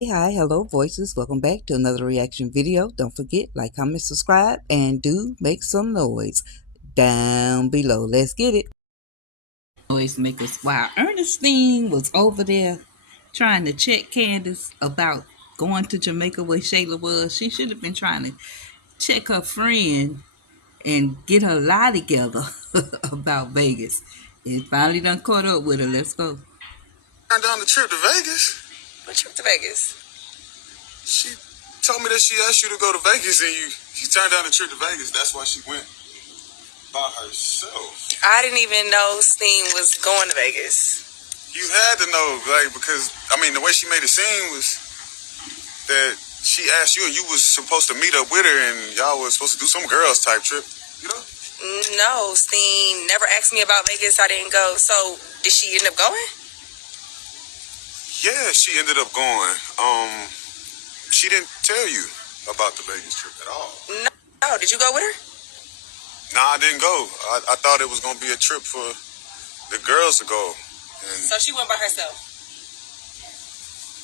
Hey, hi, hello, voices. Welcome back to another reaction video. Don't forget, like, comment, subscribe, and do make some noise down below. Let's get it. Noise makers. While Ernestine was over there trying to check Candace about going to Jamaica where Shayla was, she should have been trying to check her friend and get her lie together about Vegas. It finally done caught up with her. Let's go. Turned down the trip to Vegas. What trip to Vegas? She told me that she asked you to go to Vegas and she turned down the trip to Vegas. That's why she went by herself. I didn't even know Steen was going to Vegas. You had to know, because the way she made it seem was that she asked you and you was supposed to meet up with her and y'all was supposed to do some girls type trip, you know? No, Steen never asked me about Vegas. I didn't go. So, did she end up going? Yeah, she ended up going. She didn't tell you about the Vegas trip at all. No, did you go with her? Nah, I didn't go. I thought it was going to be a trip for the girls to go. So she went by herself.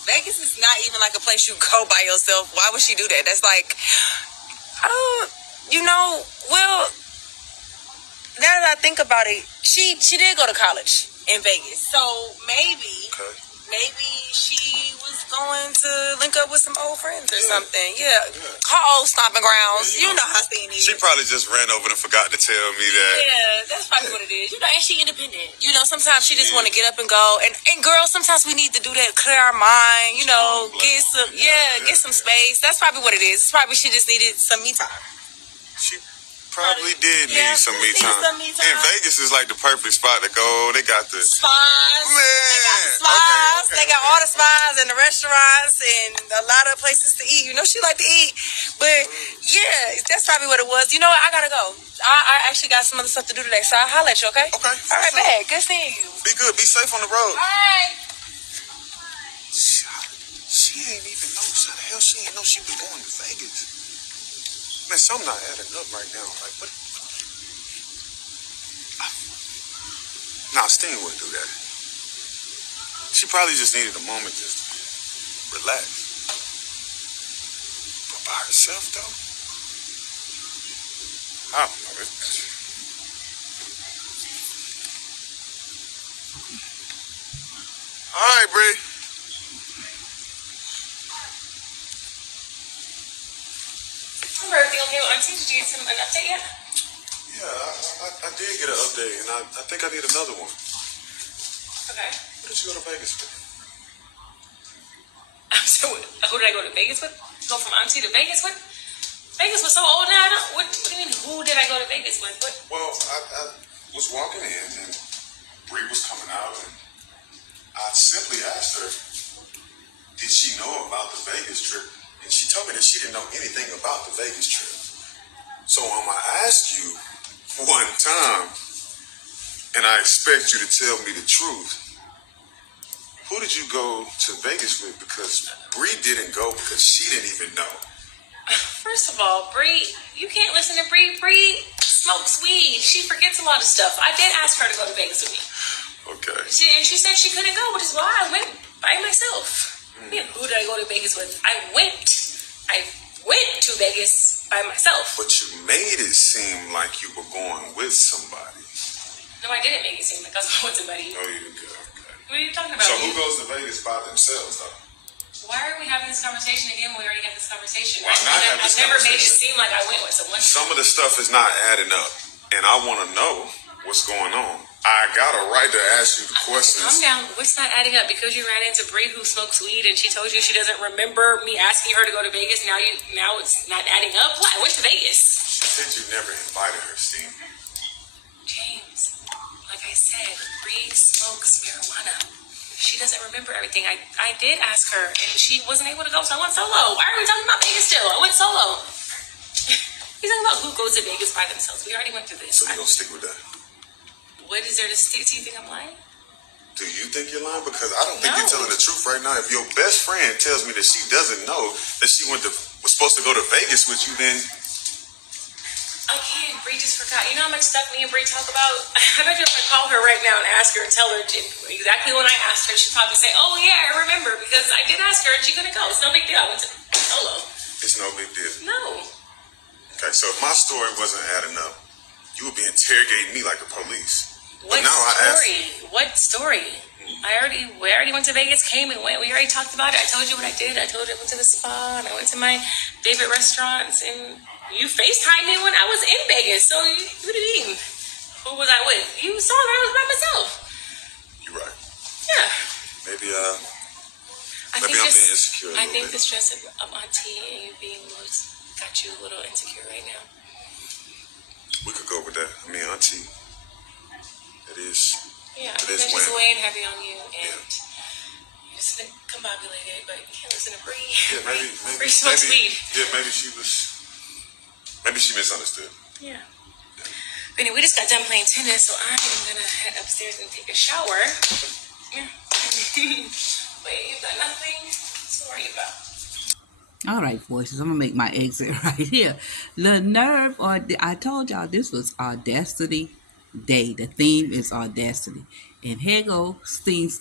Vegas is not even like a place you go by yourself. Why would she do that? That's like, well, now that I think about it, she did go to college in Vegas. So maybe she was going to link up with some old friends or something. Yeah. Her old stomping grounds. You know how Steen is. She probably just ran over and forgot to tell me that. Yeah, that's probably what it is. And she independent. Sometimes she just want to get up and go. And girls, sometimes we need to do that, clear our mind, get some space. That's probably what it is. It's probably she just needed some me time. She probably did need some me time. And Vegas is like the perfect spot to go. They got the spas. Man. They got spas. They got all the spas and the restaurants and a lot of places to eat. She like to eat. But yeah, that's probably what it was. You know what? I gotta go. I actually got some other stuff to do today, so I'll holler at you, okay? Okay. All right, bad. Good seeing you. Be good. Be safe on the road. All right. She ain't even know. How the hell she ain't know she was going to Vegas? Man, something not adding up right now. Like, what? Nah, Steen wouldn't do that. She probably just needed a moment just to relax. But by herself, though? I don't know. All right, Bree. Everything okay with Auntie? Did you get an update yet? Yeah, I did get an update, and I think I need another one. Okay. Who did you go to Vegas with? So, who did I go to Vegas with? Go from Auntie to Vegas with? Vegas was so old now. What do you mean? Who did I go to Vegas with? What? Well, I was walking in, and Bree was coming out, and I simply asked her, did she know about the Vegas trip? And she told me that she didn't know anything about the Vegas trip. So I'm going to ask you one time, and I expect you to tell me the truth. Who did you go to Vegas with? Because Bree didn't go because she didn't even know. First of all, Bree, you can't listen to Bree. Bree smokes weed. She forgets a lot of stuff. I did ask her to go to Vegas with me. Okay. She said she couldn't go, which is why I went by myself. Who did I go to Vegas with? I went to Vegas by myself. But you made it seem like you were going with somebody. No, I didn't make it seem like I was going with somebody. Oh, you did. Okay. What are you talking about? So who goes to Vegas by themselves, though? Why are we having this conversation again when we already had this conversation? Why not have this I never made it conversation? seem like I went with someone. Some of the stuff is not adding up, and I want to know what's going on. I got a right to ask you the questions. Calm down. What's not adding up? Because you ran into Bree who smokes weed and she told you she doesn't remember me asking her to go to Vegas. Now it's not adding up. What? I went to Vegas. She said you never invited her, Steve. James, like I said, Bree smokes marijuana. She doesn't remember everything. I did ask her and she wasn't able to go, so I went solo. Why are we talking about Vegas still? I went solo. He's talking about who goes to Vegas by themselves. We already went through this. So you're going to stick with that? What is there to stick to? You think I'm lying? Do you think you're lying? Because I don't think you're telling the truth right now. If your best friend tells me that she doesn't know that she was supposed to go to Vegas with you, then I can't Bree just forgot. You know how much stuff me and Bree talk about? I bet you if I call her right now and ask her and tell her exactly when I asked her, she'd probably say, "Oh yeah, I remember because I did ask her and she's gonna go. It's no big deal. I went to solo." It's no big deal. No. Okay, so if my story wasn't adding up, you would be interrogating me like the police. What story? What story? We already went to Vegas, came and went. We already talked about it. I told you what I did. I told you I went to the spa and I went to my favorite restaurants and you FaceTimed me when I was in Vegas. So what do you mean? Who was I with? You saw that I was by myself. You're right. Yeah. Maybe I'm being insecure. I think the stress of Auntie and you being loose got you a little insecure right now. We could go with that. I mean, Auntie, it is. Yeah, I think that's just weighing heavy on you, and you're just combobulated, but you can't listen to Bree. Yeah, maybe Bree smokes weed. Yeah, maybe she misunderstood. Yeah. But anyway, we just got done playing tennis, so I am gonna head upstairs and take a shower. Yeah. Wait, you got nothing to worry about. All right, voices. I'm gonna make my exit right here. The nerve, I told y'all this was Audacity Day. The theme is Audacity, and here go Sting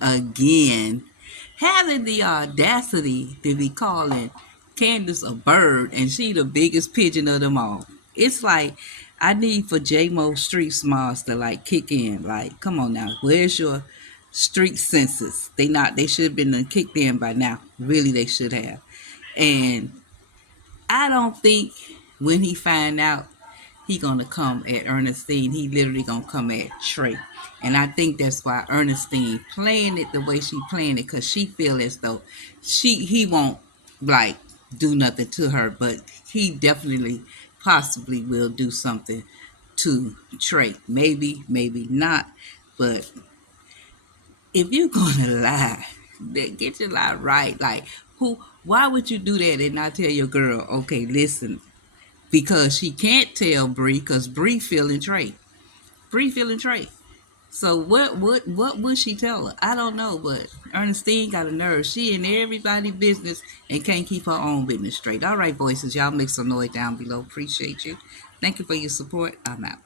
again, having the audacity to be calling Candace a bird, and she the biggest pigeon of them all. It's like I need for J-Mo Street Smarts to like kick in. Like, come on now, where's your street senses? They should have been kicked in by now. Really, they should have. And I don't think when he find out he gonna come at Ernestine, he literally gonna come at Trey. And I think that's why Ernestine playing it the way she playing it, because she feel as though he won't like do nothing to her, but he definitely possibly will do something to Trey. Maybe not, but if you're gonna lie, then get your lie right. Like, why would you do that and not tell your girl, okay, listen, because she can't tell Bree because Bree feeling Trey. So what would she tell her? I don't know, but Ernestine got a nerve. She in everybody's business and can't keep her own business straight. All right, voices, y'all make some noise down below. Appreciate you. Thank you for your support. I'm out.